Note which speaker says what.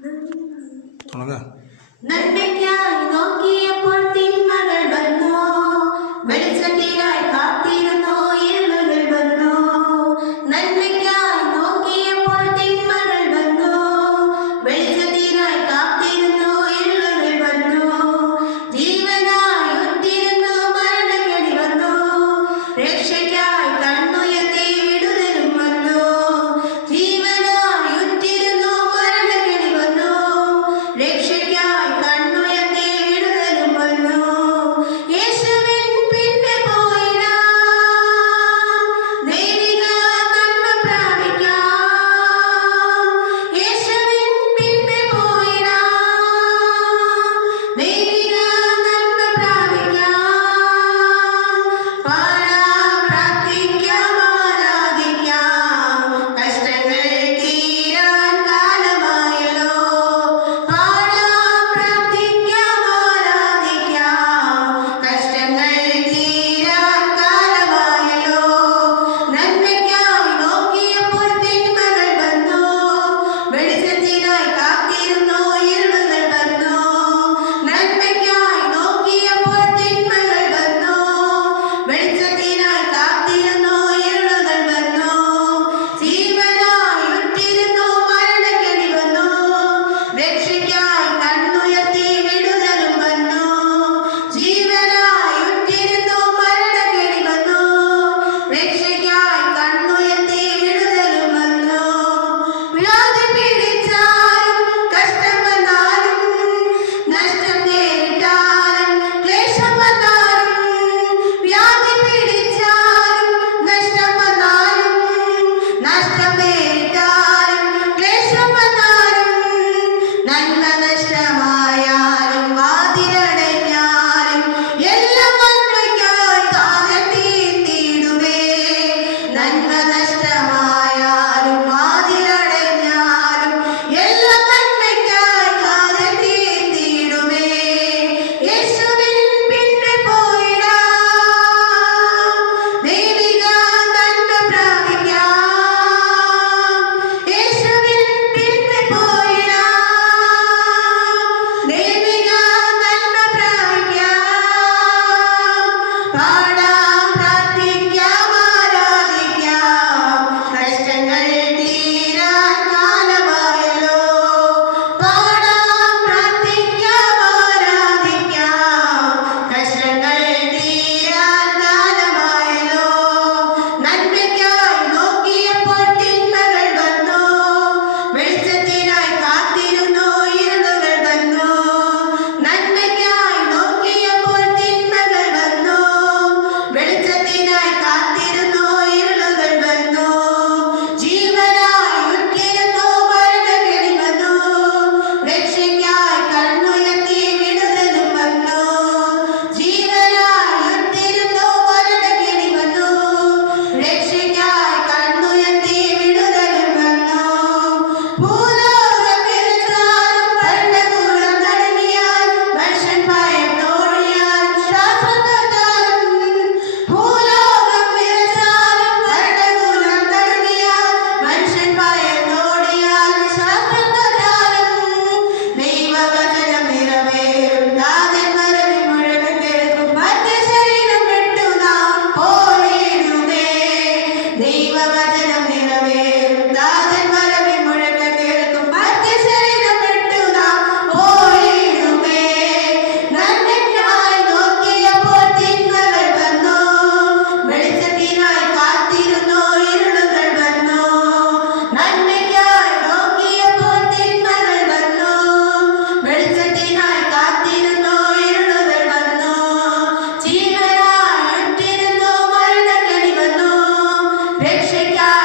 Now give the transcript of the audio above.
Speaker 1: उनका नन्हे ज्ञानों की Deixa que